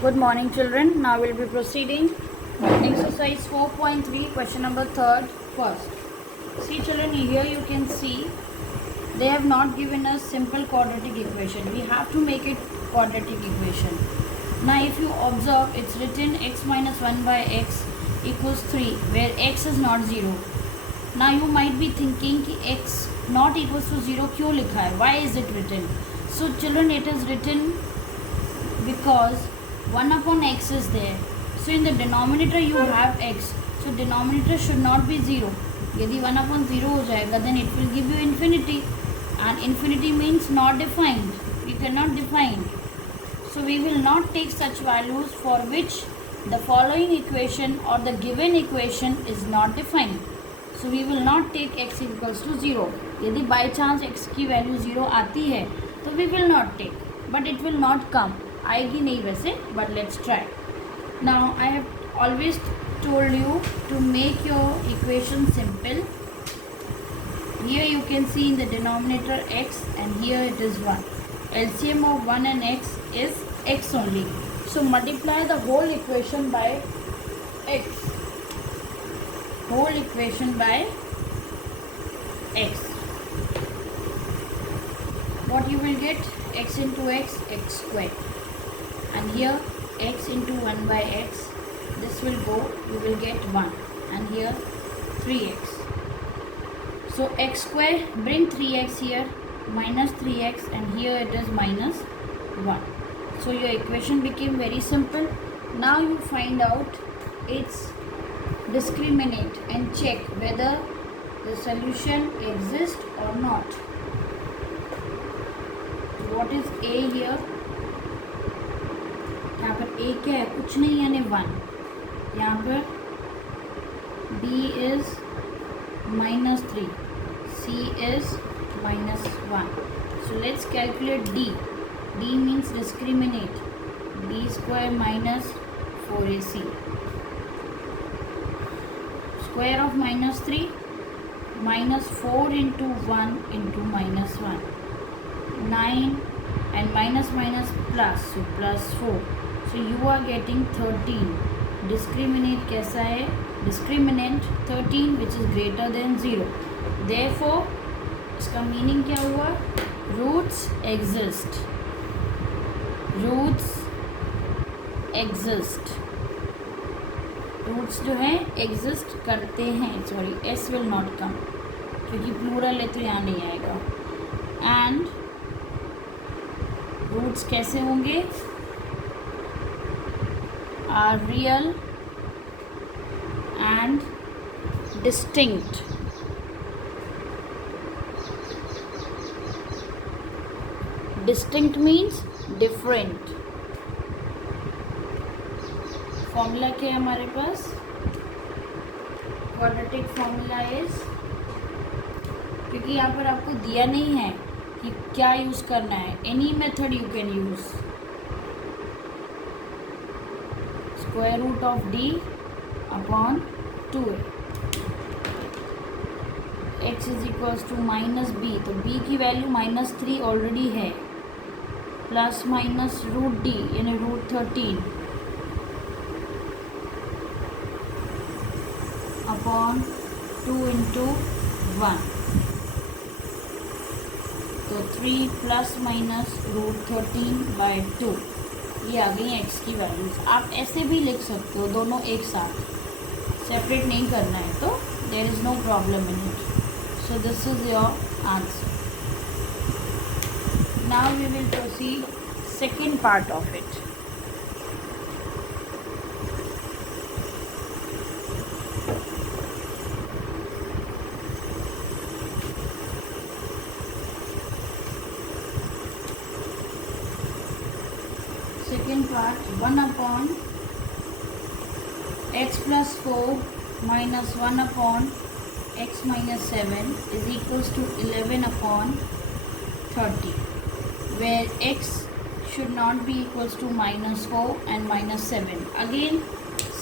Good morning, children. Now we'll be proceeding. Exercise 4.3, question number 3rd, first. See, children, here you can see they have not given us simple quadratic equation. We have to make it quadratic equation. Now, if you observe, it's written x minus 1 by x equals 3, where x is not 0. Now, you might be thinking कि x not equals to 0 क्यों लिखा है? Why is it written? So, children, it is written because 1 upon x is there. So in the denominator you have x. So denominator should not be 0. यदि 1 upon 0 हो जाएगा then it will give you infinity. And infinity means not defined. We cannot define. So we will not take such values for which the following equation or the given equation is not defined. So we will not take x equals to 0. यदि by chance x की value 0 आती है तो we will not take. But it will not come. आएगी नहीं वैसे, but let's try. Now I have always told you to make your equation simple. Here you can see in the denominator x and here it is 1. LCM of 1 and x is x only. So multiply the whole equation by x. Whole equation by x. What you will get? X into x, x square. And here x into 1 by x, this will go, you will get 1, and here 3x. So x square, bring 3x here, minus 3x, and here it is minus 1. So your equation became very simple. Now you find out its discriminant and check whether the solution exists or not. What is a here? यहाँ पर a क्या है? कुछ नहीं, यानी 1. यहाँ पर b is minus 3, c is minus 1. So let's calculate d. d means discriminate. b square minus 4ac. Square of minus 3, minus 4 into 1 into minus 1. 9 and minus minus plus, so plus 4. So you are getting 13. Discriminant कैसा है? Discriminant 13 which is greater than 0. Therefore इसका meaning क्या हुआ? Roots exist. Roots exist. Roots जो हैं exist करते हैं. Sorry, s will not come क्योंकि plural है तो यहाँ नहीं आएगा. And रूट्स कैसे होंगे? Are real and distinct. Distinct means different. Formula क्या है हमारे पास? क्वाड्रेटिक फॉर्मूला इज, क्योंकि यहाँ पर आपको दिया नहीं है कि क्या यूज़ करना है. Any method you can use. Square root of D upon 2a. x is equals to minus B, तो b की वैल्यू माइनस 3 ऑलरेडी है, प्लस माइनस रूट डी यानी रूट 13 अपॉन 2 इंटू 1. तो 3 प्लस माइनस रूट 13 बाय 2. ये आ गई x की values. आप ऐसे भी लिख सकते हो, दोनों एक साथ, सेपरेट नहीं करना है तो there is no problem in it. So this is your answer. Now we will proceed second part of it. Second part, 1 upon x plus 4 minus 1 upon x minus 7 is equals to 11 upon 30, where x should not be equals to minus 4 and minus 7. Again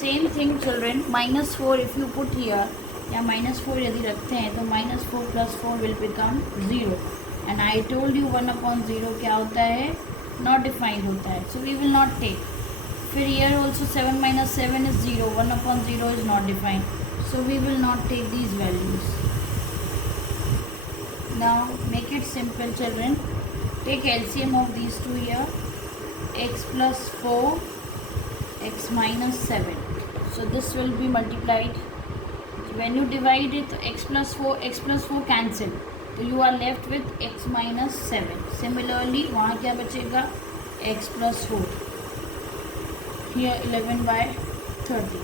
same thing children, minus 4 if you put here, या minus 4 यदि रखते हैं तो minus 4 plus 4 will become 0. And I told you 1 upon 0 क्या होता है? Not defined होता है. So we will not take. फिर here also 7 minus 7 is 0. 1 upon 0 is not defined. So we will not take these values. Now make it simple, children. Take LCM of these two here. X plus 4, x minus 7. So this will be multiplied. So when you divide it, x plus 4 cancel. So you are left with x minus 7. Similarly, वहाँ क्या बचेगा? X plus 4. Here 11 by 30.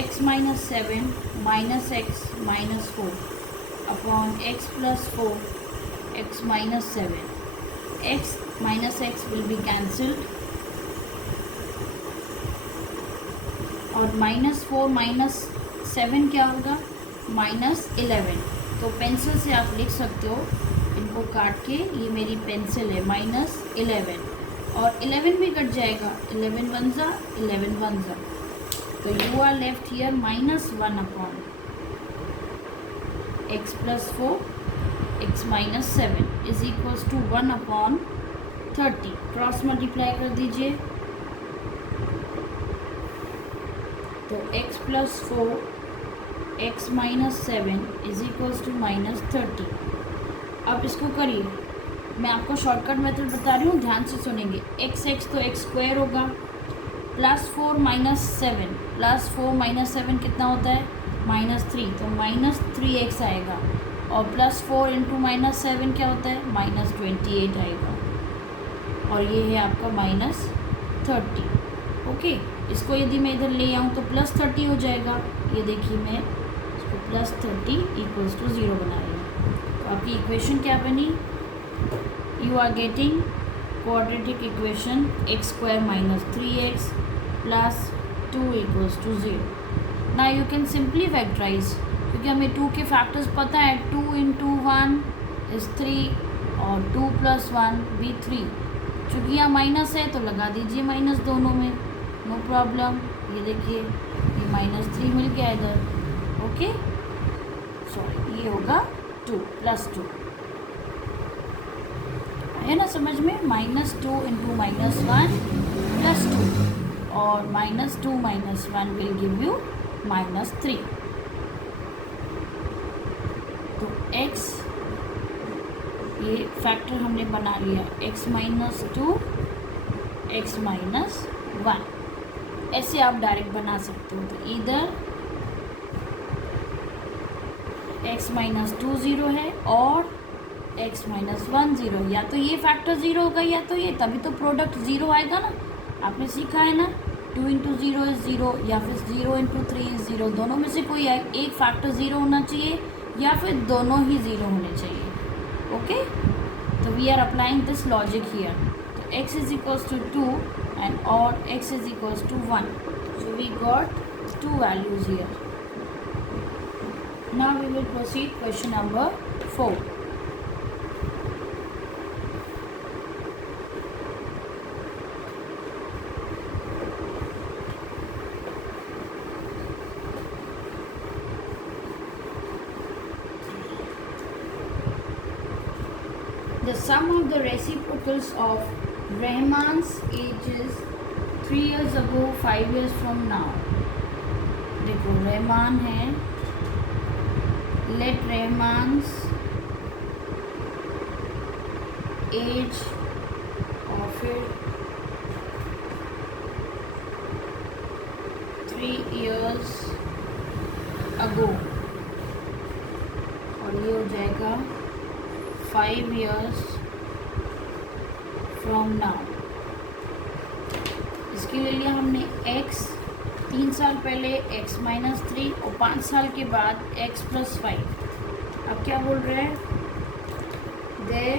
X minus 7 minus x minus 4 upon x plus 4 x minus 7. X minus x will be cancelled. और minus 4 minus 7 क्या होगा? Minus 11. तो pencil से आप लिख सकते हो, इनको काट के, ये मेरी पेंसिल है, माइनस 11 और 11 भी कट जाएगा, 11 वन ज़ा 11 वन ज़ा, तो you are left here minus 1 upon x plus 4 x minus 7 is equals to 1 upon 30. Cross multiply कर दीजिए, तो x plus 4 x minus 7 is equals to minus 30. अब इसको करिए, मैं आपको शॉर्टकट मेथड बता रही हूँ, ध्यान से सुनेंगे. x तो x स्क्वायर होगा, प्लस 4 माइनस 7, प्लस 4 माइनस 7 कितना होता है? माइनस 3, तो माइनस 3x आएगा. और प्लस 4 इंटू माइनस 7 क्या होता है? माइनस 28 आएगा. और ये है आपका माइनस 30. ओके, इसको यदि मैं इधर ले आऊँ तो प्लस 30 हो जाएगा. ये देखिए, मैं इसको प्लस 30 इक्वल्स टू 0 बना रही हूँ. तो आपकी इक्वेशन क्या बनी? You are getting quadratic equation x square minus 3x plus 2 equals to 0. ना यू कैन सिंपली फैक्टराइज, क्योंकि हमें 2 के फैक्टर्स पता है. 2 इंटू 1 इज़ 3 और 2 प्लस 1 भी 3. चूँकि यहाँ माइनस है तो लगा दीजिए माइनस दोनों में, नो प्रॉब्लम. ये देखिए, ये माइनस 3 मिल गया इधर. ओके, सॉरी, ये होगा 2 प्लस 2 है ना समझ में? माइनस 2 इंटू माइनस 1 प्लस 2 और minus 2 minus 1 will give you minus 3. तो x, ये फैक्टर हमने बना लिया, x माइनस 2 x माइनस 1. ऐसे आप डायरेक्ट बना सकते हो. तो इधर x माइनस 2 ज़ीरो है और x माइनस 1 ज़ीरो. या तो ये फैक्टर ज़ीरो होगा या तो ये, तभी तो प्रोडक्ट ज़ीरो आएगा ना. आपने सीखा है ना, 2 इंटू 0 इज़ 0 या फिर 0 इंटू 3 इज़ 0. दोनों में से कोई एक फैक्टर ज़ीरो होना चाहिए या फिर दोनों ही ज़ीरो होने चाहिए. ओके, तो we are applying this logic here. तो x is equals to 2 and or x is equals to 1. So we got two values here. Now we will proceed question number 4. The sum of the reciprocals of Rahman's ages 3 years ago, 5 years from now. देखो, रहमान है, let Rahman's age of it 3 years ago, और ये हो जाएगा 5 years from now. इसके ले लिया हमने x 3 साल पहले, x माइनस 3 और 5 साल के बाद x प्लस 5. अब क्या बोल रहे हैं? Their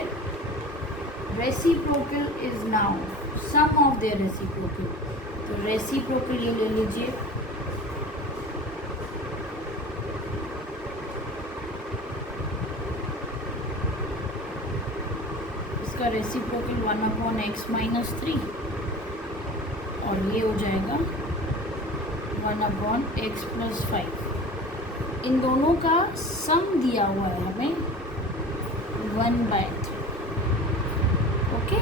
reciprocal is now sum of their reciprocal. तो reciprocal ये ले लीजिए, इसका रेसिप्रोकल 1 अपॉन एक्स माइनस 3 और ये हो जाएगा 1 अपॉन एक्स प्लस 5. इन दोनों का सम दिया हुआ है हमें 1/3. Okay,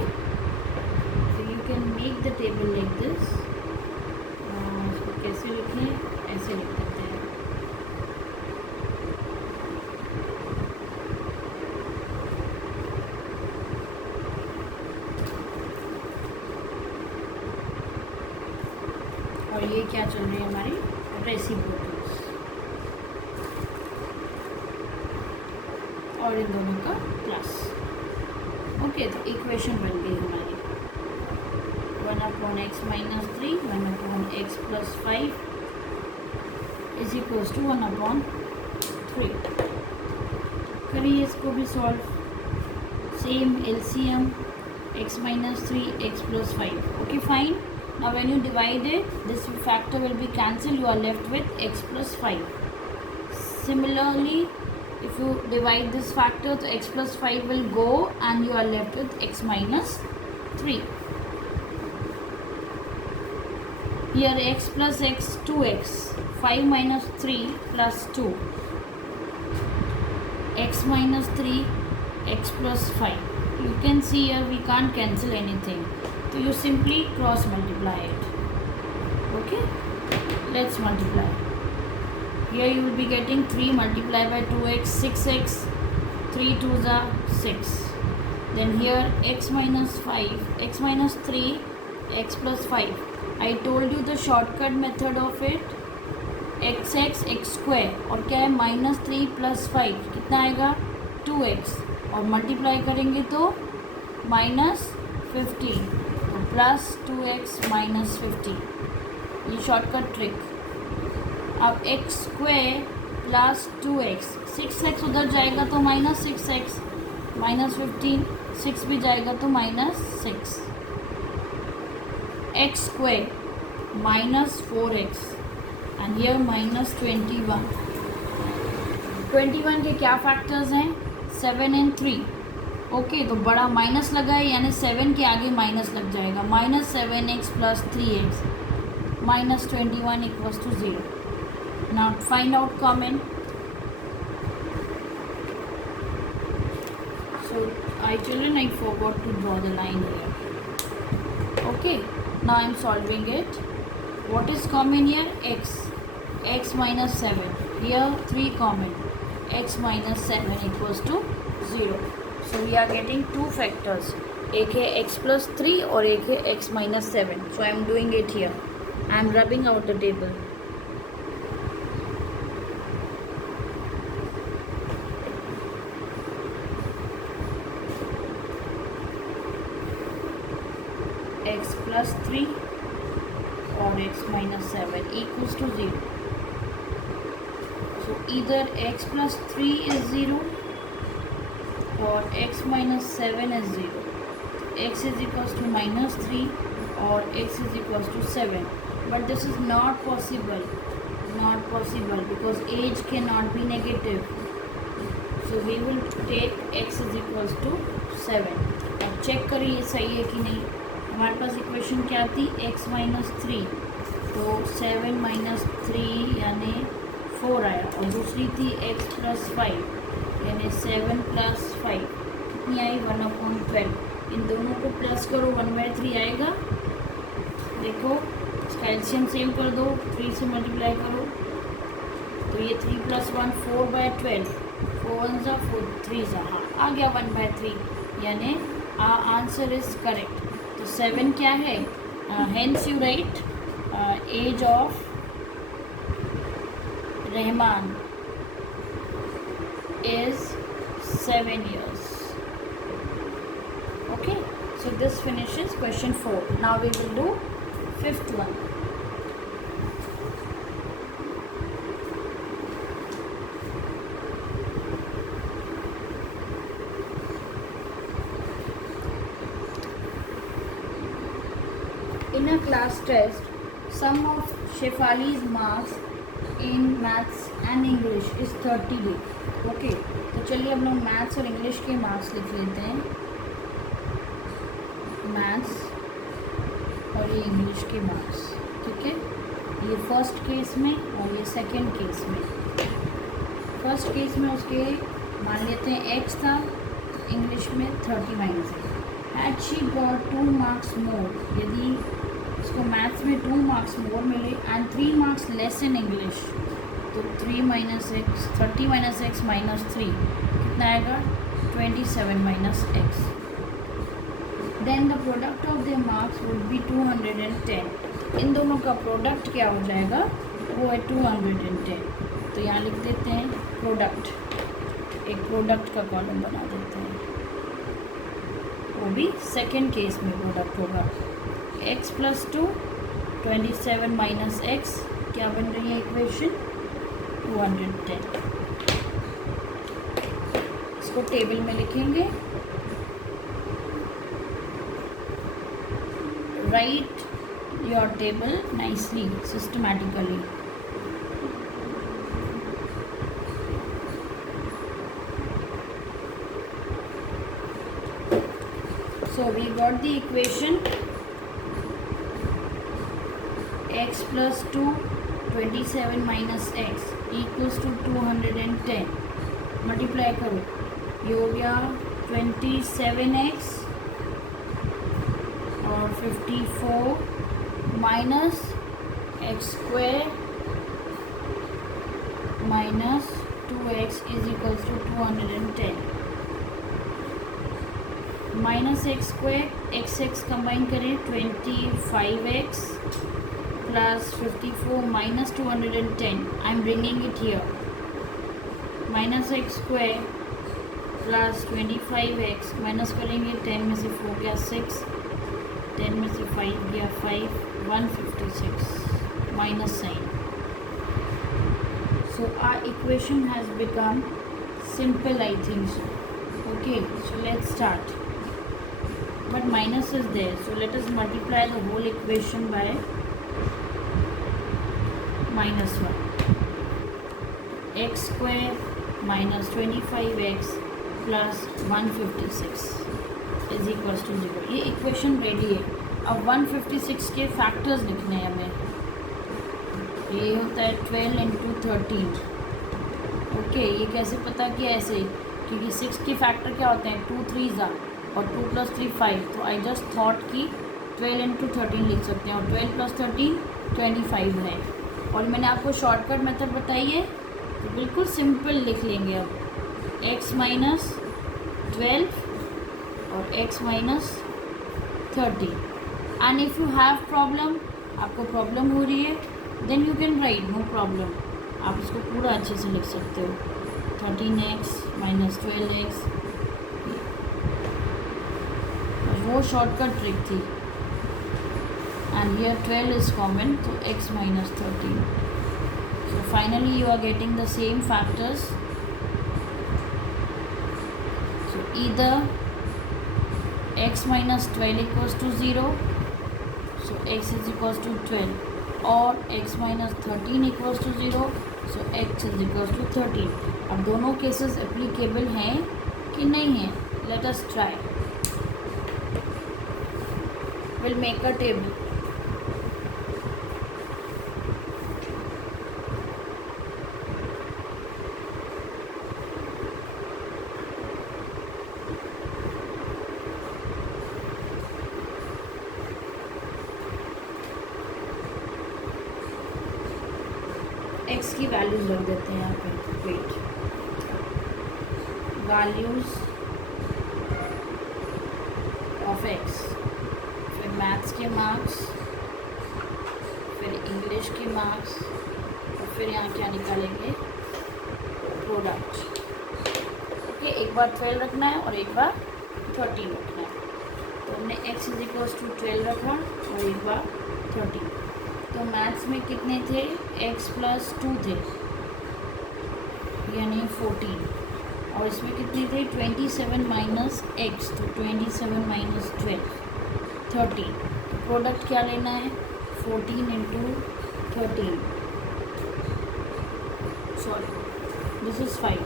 so you can make the table like this. कैसे लिखें, ऐसे लिख देते हैं। और ये क्या चल रही है हमारी रेसिप्रोकल्स, और इन दोनों का प्लस। ओके, तो इक्वेशन बन गई हमारी 1/x minus 3 1/x plus 5 is equals to 1/3। करिए इसको भी solve. Same LCM x minus 3 x plus 5. Okay, fine. Now when you divide it, this factor will be cancelled. You are left with x plus 5. Similarly, if you divide this factor, so x plus 5 will go and you are left with x minus 3. Here x plus x 2x, 5 minus 3 plus 2, x minus 3 x plus 5. You can see here we can't cancel anything, so you simply cross multiply it. Okay, let's multiply. Here you will be getting 3 multiplied by 2x, 6x, 3 2s are 6. Then here x minus 5, x minus 3 x plus 5. I told you the shortcut method of it, x square, और क्या है -3 plus 5 कितना आएगा 2x, और multiply करेंगे तो -15, तो plus 2x minus 15, ये शॉर्टकट ट्रिक। अब x square plus 2x, 6x उधर जाएगा तो -6x, -15, 6 भी जाएगा तो -6, x square -4x and here -21। 21 के क्या फैक्टर्स हैं, 7 एंड 3। ओके, तो बड़ा माइनस लगा है यानी 7 के आगे माइनस लग जाएगा, -7x plus 3x -21 equals to 0. Now find out common. So children, I forgot to draw the line here. Okay, now I am solving it. What is common here? X minus 7. Here 3 common. X minus 7 equals to 0. So we are getting two factors. एक है x plus 3 और एक है x minus 7. So I am doing it here. I am rubbing out the table. X plus 3 और x minus 7 equals to 0. So either x plus 3 is 0 or x minus 7 is 0. X is equals to -3 or x is equals to 7. But this is not possible. Not possible because age cannot be negative. So we will take x is equals to 7. अब check करिए सही है कि नहीं. हमारे पास equation क्या थी, x minus 3, तो 7 minus 3 यानी 4 आया, और दूसरी थी x plus 5 यानी 7 plus 5 कितनी आई 1/12. इन दोनों को प्लस करो 1/3 आएगा. देखो इसका एलसीएम सेम कर दो, 3 से मल्टीप्लाई करो तो ये 3 + 1 4/12, 4 1 ज़ा 4 3 ज़ा, हाँ आ गया 1/3 यानी आंसर इज करेक्ट. तो 7 क्या है, hence you write age of Rahman is 7 years. Okay, so this finishes question 4. Now we will do 5th one. In a class test, sum of Shefali's marks in maths and English is 30 days. Okay, तो चलिए हम लोग maths और English के marks लिख लेते हैं. Maths और ये इंग्लिश के मार्क्स, ठीक है. ये फर्स्ट केस में और ये सेकंड केस में. फर्स्ट केस में उसके मान लेते हैं x था, इंग्लिश में 30 - 8. Had she got 2 marks more, यदि उसको इसको मैथ्स में 2 मार्क्स मोर मिले and 3 marks less in English, तो 3 minus x 30 minus x minus 3 कितना आएगा 27 minus x. Then the product of the marks would be 210. इन दोनों का प्रोडक्ट क्या हो जाएगा, वो है 210. तो यहाँ लिख देते हैं प्रोडक्ट, एक प्रोडक्ट का कॉलम बना देते हैं, वो भी सेकेंड केस में प्रोडक्ट होगा. x प्लस 2 27 माइनस एक्स क्या बन रही है इक्वेशन 210. इसको टेबल में लिखेंगे. Right your table nicely systematically. So we got the equation x plus 2 27 minus x equals to 210. Multiply करो, ये हो गया 27x और 54 minus x square minus 2x is equals to 210. Minus x square x combine करें 25x plus 54 minus 210. I am bringing it here. Minus x square plus 25x minus करेंगे 10 में से 4 गया 6, 10 में से 5 गया 5, 156 minus sign. So our equation has become simple, I think so. Okay, so let's start. But minus is there, so let us multiply the whole equation by minus 1. X square minus 25x plus 156 is equals to 0. ये equation ready है. अब 156 के factors लिखने हैं हमें. ये होता है 12 into 13. ओके, ये कैसे पता किया ऐसे, क्योंकि 6 के फैक्टर क्या होते हैं 2 3 और 2 + 3 5. तो आई जस्ट थॉट कि 12 into 13 लिख सकते हैं, और 12 + 13 25 है. और मैंने आपको शॉर्टकट मेथड बताई है, तो बिल्कुल सिंपल लिख लेंगे. अब x माइनस 12 और x minus 30. And if you have problem, आपको प्रॉब्लम हो रही है, then you can write, no problem. आप इसको पूरा अच्छे से लिख सकते हो. 13x माइनस 12x, वो शॉर्टकट ट्रिक थी. एंड हियर 12 इज कॉमन, तो x minus 13. So finally you are getting the same factors. So either x minus 12 equals to 0, so x is equals to 12, और x minus 13 equals to 0, so x is equals to 13. अब दोनों cases applicable हैं कि नहीं हैं, let us try. We'll make a table. x की values रख देते हैं यहाँ पे. Wait, values of x. फिर मैथ्स के मार्क्स, फिर इंग्लिश के मार्क्स, और फिर यहाँ क्या निकालेंगे प्रोडक्ट. ओके, एक बार 12 रखना है और एक बार 13 रखना है. तो हमने x इज इक्वल्स टू 12 रखा और एक बार 13. तो मैथ्स में कितने थे, x प्लस 2 थे, यानी 14, और इसमें कितने थे 27 माइनस एक्स, तो 27 माइनस 12 13. तो प्रोडक्ट क्या लेना है 14 into 13, sorry this is 5.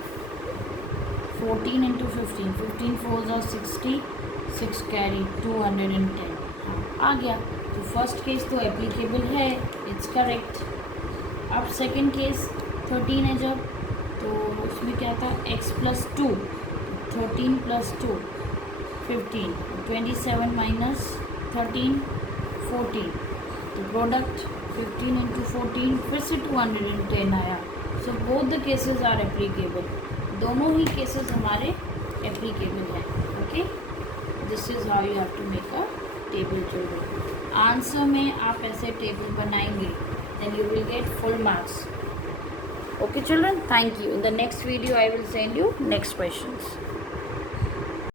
14 into 15, 15 4 are 60, 6 carry 210. आ गया. तो फर्स्ट केस तो एप्लीकेबल है, इट्स करेक्ट. अब सेकंड केस 13 है जब, तो उसमें क्या था x प्लस 2, 13 प्लस 2 15, 27 माइनस 13 14. तो प्रोडक्ट 15 इंटू 14 फिर से 210 आया. So both the cases are applicable. दोनों ही केसेस हमारे एप्लीकेबल हैं. Okay, this is how you have to make a table children. Answer में आप ऐसे टेबल बनाएंगे then you will get full marks. Okay children, thank you. In the next video I will send you next questions.